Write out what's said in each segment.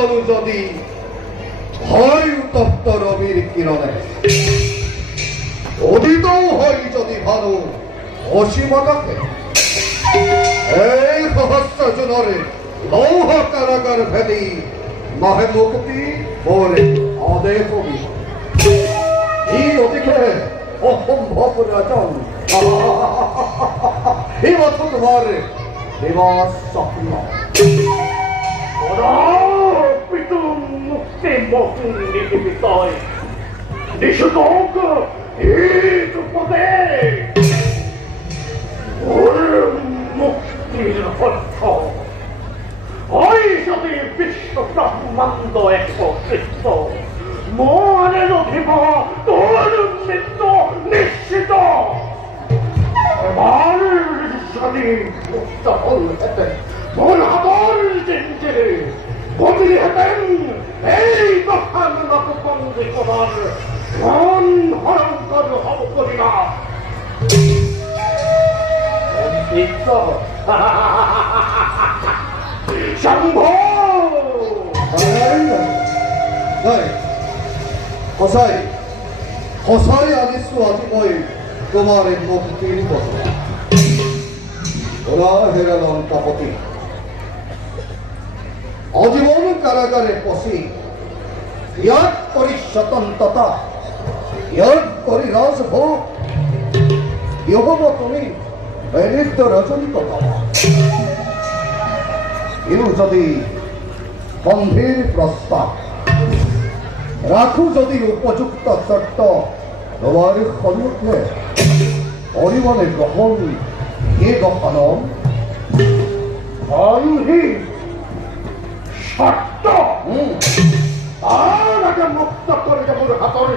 জল যদি হয় উত্তপ্ত রবির কিরণে। উদিতও হয় যদি ভালো, অসীম আকাশে। এই সহস্র জনরে লৌহ কারাগার ভেদি নহে মুক্তি বলে অদে কবি এই অতিকে অসম্ভব রাজন এই মতো তোমার দিবস স্বপ্ন। মুক্তি মকুন নিবিতয় নিষুদক হিত পদে ওর মুক্তির অর্থ ওই যদি বিশ্ব ব্রহ্মাণ্ড একত্রিত মনের অধিপ তোর মৃত্যু নকবন্দি করার মন ভয়ঙ্কর হব করিনা শম্ভ নাই সঁচাই সঁচাই আনিছো আজি মই তোমাৰ এই মুক্তিৰ কথা কারাগারে পশি ইয়াদ করি স্বতন্ত্রতা। ইয়াদ করি রাজভোগ। ইহব তুমি বৈরিদ্ধ রজনীকতা ইউ যদি গম্ভীর প্রস্তাব, রাখু যদি উপযুক্ত চর্ত, তোমার সন্মুখে পরিমাণে গ্রহণ এ গঠন আয়ুহী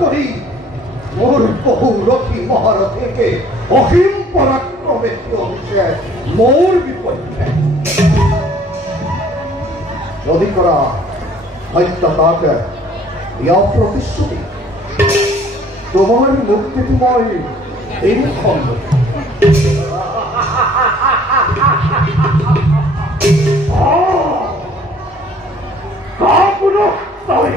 করি। মোর বহু রথী মহারথীকে অসীম পরাক্রমে চলছে মোর বিপক্ষে যদি করা হত্যা ইয়া প্রতিশ্রুতি। তোমার মুক্তি তোমার এই খন্ড কাপুরস্তরে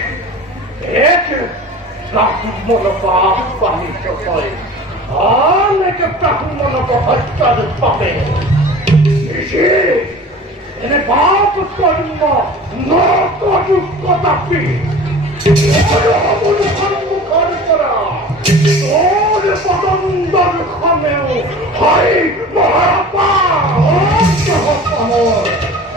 বাহিত করে অনেকে ব্রাহ্মণ হত্যার পাবে এনে বাপ কর্ম নকযুক্ততাপি সম্মুখর করা। তোর পদন্দর খনেও হয় মহাপা অসহ